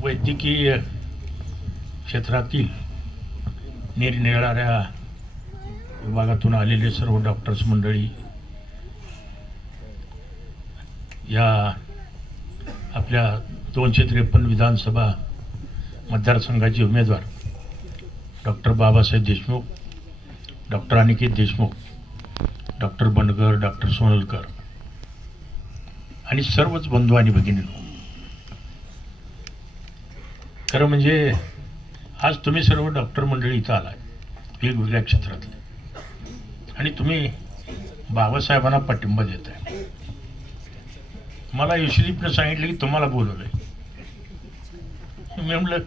वैद्यकीय क्षेत्रातील निरनिराळ्या विभागातून आलेले सर्व डॉक्टर्स मंडळी या आपल्या दोनशे त्रेपन्न विधानसभा मतदारसंघाचे उमेदवार doctor Babasaheb Deshmukh doctor Aniket Deshmukh doctor Bandgar doctor Sonalkar आणि सर्वच बंधू आणि भगिनी खरं म्हणजे आज तुम्ही सर्व डॉक्टर मंडळी इथं आलाय वेगवेगळ्या क्षेत्रातले. आणि तुम्ही बाबासाहेबांना पाठिंबा देत आहे मला यशदीपनं सांगितलं की तुम्हाला बोलवलंय. मी म्हटलं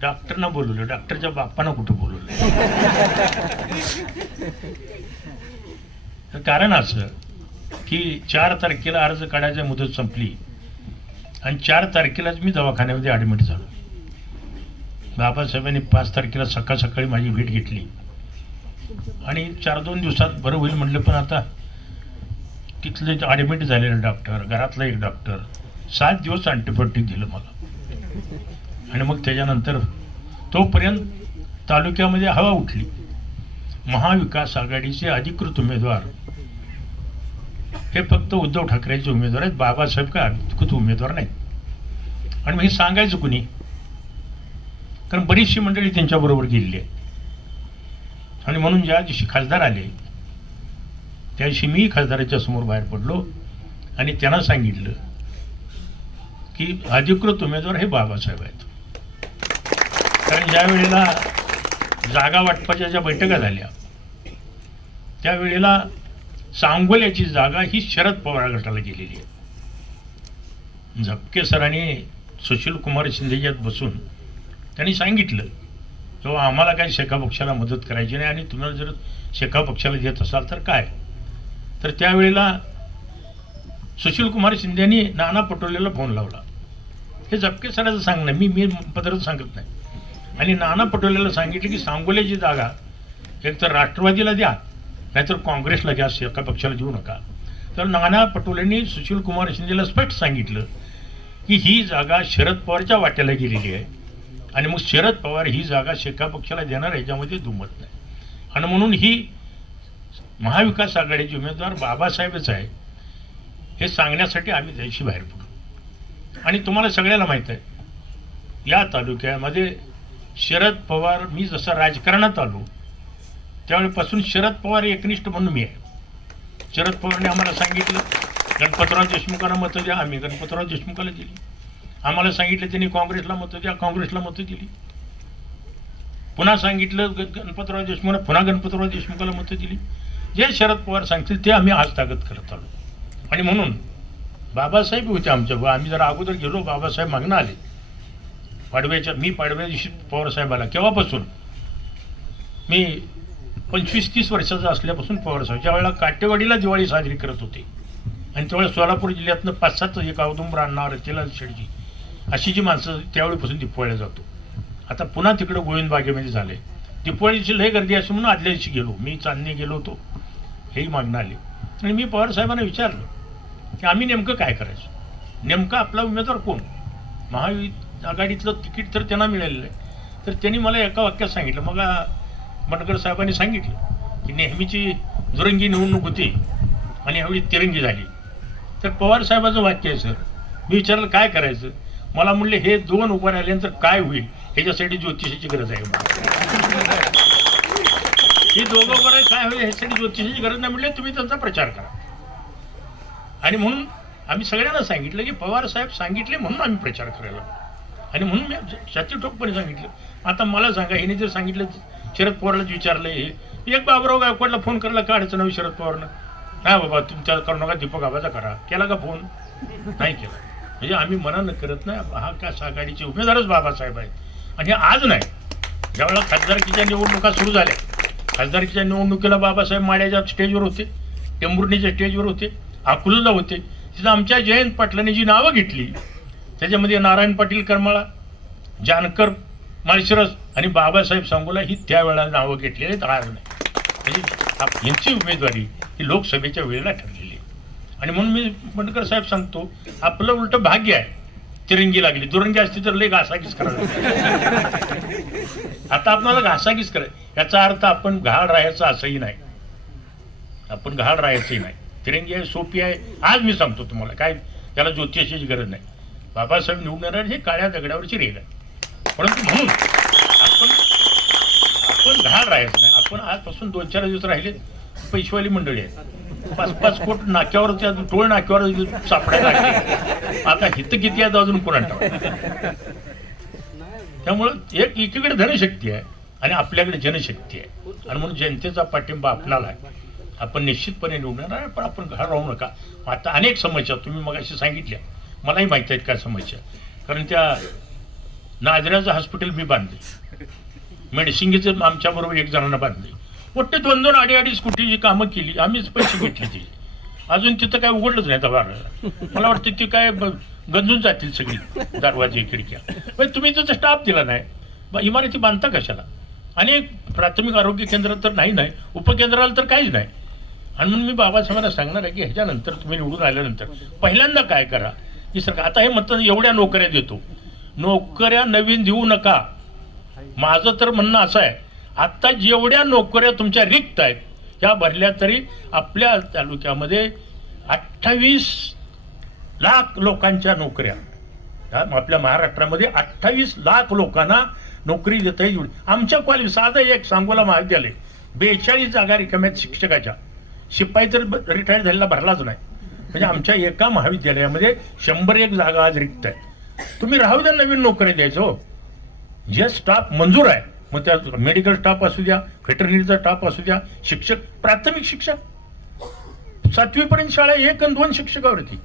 डॉक्टरना बोलवलं डॉक्टरच्या बाप्पांना कुठं बोलवलं कारण असं की चार तारखेला अर्ज काढायची मुदत संपली आणि चार तारखेलाच मी दवाखान्यामध्ये ॲडमिट झालो. बाबासाहेबांनी पाच तारखेला सकाळ सकाळी माझी भेट घेतली. आणि चार दोन दिवसात बरं होईल म्हटलं पण आता तिथले ॲडमिट झालेलं डॉक्टर घरातला एक डॉक्टर सात दिवस अँटीबायोटिक दिलं मला. आणि मग त्याच्यानंतर तोपर्यंत तालुक्यामध्ये हवा उठली. महाविकास आघाडीचे अधिकृत उमेदवार. हे फक्त उद्धव ठाकरेचे उमेदवार आहेत बाबासाहेब का अधिकृत उमेदवार नाहीत? आणि मग हे सांगायचं कुणी? कारण बरीचशी मंडळी त्यांच्याबरोबर गेलेली आहे आणि म्हणून ज्या दिवशी खासदार आले त्या दिवशी मी खासदाराच्या समोर बाहेर पडलो आणि त्यांना सांगितलं की अधिकृत उमेदवार हे बाबासाहेब आहेत. कारण ज्या वेळेला जागा वाटपाच्या ज्या बैठका झाल्या त्यावेळेला सांगोल्याची जागा ही शरद पवार गटाला गेलेली आहे. झपके सरांनी सुशील कुमार शिंदेच्यात बसून त्यांनी सांगितलं किंवा आम्हाला काही शेका पक्षाला मदत करायची नाही आणि तुम्हाला जर शेका पक्षाला देत असाल तर काय? तर त्यावेळेला सुशील कुमार शिंदेनी नाना पटोलेला फोन लावला. हे झपके सराचं सांगणं मी मी पत्रच सांगत नाही. आणि नाना पटोलेला सांगितलं की सांगोल्याची जागा एक तर राष्ट्रवादीला द्या नाहीतर काँग्रेसला घ्या शेखा पक्षाला देऊ नका. तर नाना पटोलेंनी सुशील कुमार शिंदेला स्पष्ट सांगितलं की ही जागा शरद पवारच्या वाट्याला गेलेली आहे. आणि मग शरद पवार ही जागा शेका पक्षाला देणार याच्यामध्ये दुमत नाही. आणि म्हणून ही महाविकास आघाडीचे उमेदवार बाबासाहेबच आहे हे सांगण्यासाठी आम्ही त्याशी बाहेर पडू. आणि तुम्हाला सगळ्याला माहीत आहे या तालुक्यामध्ये शरद पवार मी जसं राजकारणात आलो त्यावेळेपासून शरद पवार एकनिष्ठ म्हणून मी आहे. शरद पवारने आम्हाला सांगितलं गणपतराव देशमुखांना मतं द्या आम्ही गणपतराव देशमुखाला दिली. आम्हाला सांगितलं त्यांनी काँग्रेसला मतं द्या काँग्रेसला मतं दिली. पुन्हा सांगितलं ग- गणपतराव देशमुखला पुन्हा गणपतराव देशमुखाला मतं दिली. जे शरद पवार सांगतील ते आम्ही आज ताकद करत आलो. आणि म्हणून बाबासाहेब होते आमच्या आम्ही जरा अगोदर गेलो बाबासाहेब मागणं आले. पाडव्याच्या मी पाडव्या दिवशी पवारसाहेबाला केव्हापासून? मी पंचवीस तीस वर्षाचा असल्यापासून पवारसाहेब ज्या वेळेला काटेवाडीला दिवाळी साजरी करत होते. आणि त्यावेळेस सोलापूर जिल्ह्यातनं पाच सात एक औदुंबर आणणार रचेलाल शेडजी. अशी जी माणसं त्यावेळीपासून दिपवाळ्या जातो. आता पुन्हा तिकडं गोविंद बागेमध्ये झाले. दिपवाळीची लय गर्दी अशी म्हणून आदल्या दिवशी गेलो. मी चांदणी गेलो होतो. हेही मागणं आले. आणि मी पवारसाहेबांना विचारलं की आम्ही नेमकं काय करायचं? नेमका आपला उमेदवार कोण? महावी आघाडीतलं तिकीट तर त्यांना मिळालेलं आहे. तर त्यांनी मला एका वाक्यात सांगितलं. मग आ, बनकर साहेबांनी सांगितलं की नेहमीची दुरंगी निवडणूक होती आणि यावेळी तिरंगी झाली. तर पवार साहेबाचं वाक्य आहे सर मी विचारलं काय करायचं? मला म्हणले हे दोन उभं राहिल्यांचं काय होईल? ह्याच्यासाठी ज्योतिषाची गरज आहे. ही दोघं बरं काय होईल? ह्यासाठी ज्योतिषाची गरज नाही म्हणले तुम्ही त्यांचा प्रचार करा. आणि म्हणून आम्ही सगळ्यांना सांगितलं की पवार साहेब सांगितले म्हणून आम्ही प्रचार करायला आणि म्हणून मी छाती ठोकपणे सांगितलं. आता मला सांगा हिने जर सांगितलं शरद पवारलाच विचारलं हे एक बाबराव गायकवाडला फोन करायला का अडचण हवी शरद पवारनं? नाही बाबा तुमच्या करू नका दीपक आबाचा करा. केला का फोन? नाही केला. म्हणजे आम्ही मनानं करत नाही. हा काय आघाडीचे उमेदवारच बाबासाहेब आहेत. आणि आज नाही. ज्यावेळेला खासदारकीच्या निवडणुका सुरू झाल्या. खासदारकीच्या निवडणुकीला बाबासाहेब माड्याच्या स्टेजवर होते. टेंबुर्णीच्या स्टेजवर होते. अकोल्याला होते. तिथं आमच्या जयंत पाटलांनी जी नावं घेतली. त्याच्यामध्ये नारायण पाटील करमाळा जानकर माळशिरस आणि बाबासाहेब सांगोला ही त्यावेळेला नावं घेतलेली आहेत. आज नाही. म्हणजे यांची उमेदवारी ही लोकसभेच्या वेळेला ठरलेली आहे. आणि म्हणून मी मंडकर साहेब सांगतो आपलं उलटं भाग्य आहे. तिरंगी लागली. दुरंगी असती तर लय घासाघीस करायला आता आपल्याला घासाघीस कराय याचा अर्थ आपण घाळ राहायचा असंही नाही. आपण घाळ राहायचंही नाही. तिरंगी आहे सोपी आहे. आज मी सांगतो तुम्हाला काय त्याला ज्योतिषाची गरज नाही. बाबासाहेब निवडणार हे काळ्या दगडावरची रेग आहे. परंतु म्हणून आपण आपण घाळ राहायचं नाही. आपण आजपासून दोन चार दिवस राहिले पैशेवाली मंडळी आहेत. पाच पाच फूट नाक्यावर त्या टोळ नाक्यावर सापडायला लागले. आता हित किती आहे अजून कोणा त्यामुळं एक एकीकडे धनशक्ती आहे आणि आपल्याकडे जनशक्ती आहे. आणि म्हणून जनतेचा पाठिंबा आपणाला आहे. आपण निश्चितपणे निवडणार आहे पण आपण घर राहू नका. आता अनेक समस्या तुम्ही मग अशी सांगितल्या. मलाही माहिती आहेत काय समस्या. कारण त्या नाजऱ्याचं हॉस्पिटल मी बांधले. मेडसिंगीचं आमच्याबरोबर एक जणांना बांधले. मोठे दोन दोन अडी अडीच कोटीची कामं केली आम्हीच पैसे घेतले ती. अजून तिथं काय उघडलंच नाही आता मला वाटतं ती काय गंजून जातील सगळी दरवाजे खिडक्या. पण तुम्ही त्याचा स्टाफ दिला नाही. इमारती बांधता कशाला? आणि प्राथमिक आरोग्य केंद्र तर नाही नाही. उपकेंद्राला तर काहीच नाही. आणि म्हणून मी बाबासाहेबांना सांगणार आहे की ह्याच्यानंतर तुम्ही निवडून आल्यानंतर पहिल्यांदा काय करा? की सरकार आता हे म्हणतात एवढ्या नोकऱ्या देतो. नोकऱ्या नवीन देऊ नका. माझं तर म्हणणं असं आहे. आत्ता जेवढ्या नोकऱ्या तुमच्या रिक्त आहेत त्या भरल्या तरी आपल्या तालुक्यामध्ये अठ्ठावीस लाख लोकांच्या नोकऱ्या. आपल्या महाराष्ट्रामध्ये अठ्ठावीस लाख लोकांना नोकरी देता येईल. आमच्या कॉलेज साधं एक सांगोला महाविद्यालय बेचाळीस जागा रिकाम्यात शिक्षकाच्या. शिपाई तर रिटायर झालेला भरलाच नाही. म्हणजे आमच्या एका महाविद्यालयामध्ये शंभर एक जागा आज रिक्त आहे तुम्ही राहू द्या नवीन नोकऱ्या द्यायचं हो. जे स्टाफ मंजूर आहे मग त्या मेडिकल स्टाफ असू द्या व्हेटरनरीचा स्टाफ असू द्या शिक्षक प्राथमिक शिक्षक. सातवीपर्यंत शाळा एक आणि दोन शिक्षकावरती.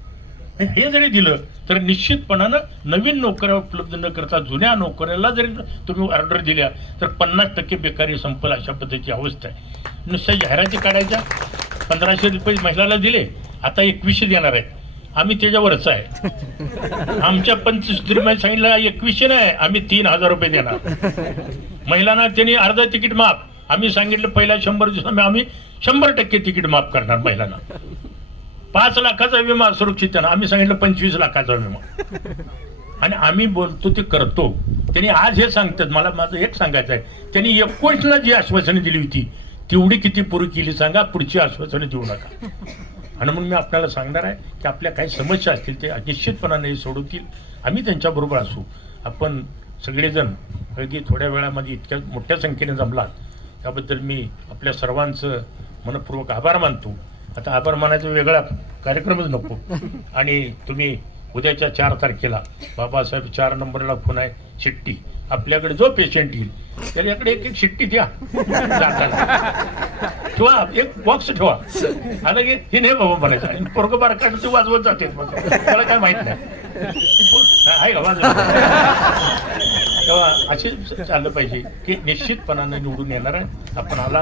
हे जरी दिलं तर निश्चितपणानं नवीन नोकऱ्या उपलब्ध न करता जुन्या नोकऱ्याला जरी तुम्ही ऑर्डर दिल्या तर पन्नास टक्के बेकारी संपल अशा पद्धतीची अवस्था आहे. नुसत्या जाहिराती काढायच्या पंधराशे रुपये महिलाला दिले आता एकवीसशे देणार आहेत. आम्ही त्याच्यावरच आहे. आमच्या पंचसूत्रीमध्ये सांगितलं एकवीसशे नाही आम्ही तीन हजार रुपये देणार. महिलांना त्यांनी अर्ध तिकीट माफ. आम्ही सांगितलं पहिल्या शंभर दिवसांनी आम्ही शंभर टक्के तिकीट माफ करणार महिलांना. पाच लाखाचा विमा सुरक्षित आहे ना आम्ही सांगितलं पंचवीस लाखाचा विमा. आणि आम्ही बोलतो ते करतो. त्यांनी आज हे सांगतात मला माझं एक सांगायचं आहे त्यांनी एकोणीसला जी आश्वासने दिली होती तेवढी किती पुरी केली सांगा पुढची आश्वासने देऊ नका. आणि म्हणून मी आपल्याला सांगणार आहे की आपल्या काही समस्या असतील ते निश्चितपणाने सोडवतील. आम्ही त्यांच्याबरोबर असू. आपण सगळेजण अगदी थोड्या वेळामध्ये इतक्या मोठ्या संख्येने जमलात. त्याबद्दल मी आपल्या सर्वांचं मनपूर्वक आभार मानतो. आता आभार मानायचा वेगळा कार्यक्रमच नको. आणि तुम्ही उद्याच्या चार तारखेला बाबासाहेब चार नंबरला फोन आहे शिट्टी. आपल्याकडे जो पेशंट येईल त्याच्याकडे एक एक शिट्टी द्या. ठेवा एक बॉक्स ठेवा. आलं की हे नाही बाबा म्हणायचं. आणि पोरग बारकाड ते वाजवत जाते. मग त्याला काय माहीत नाही. आहे का वाजवत? तेव्हा असे चाललं पाहिजे की निश्चितपणानं निवडून येणार आहे. आपण आला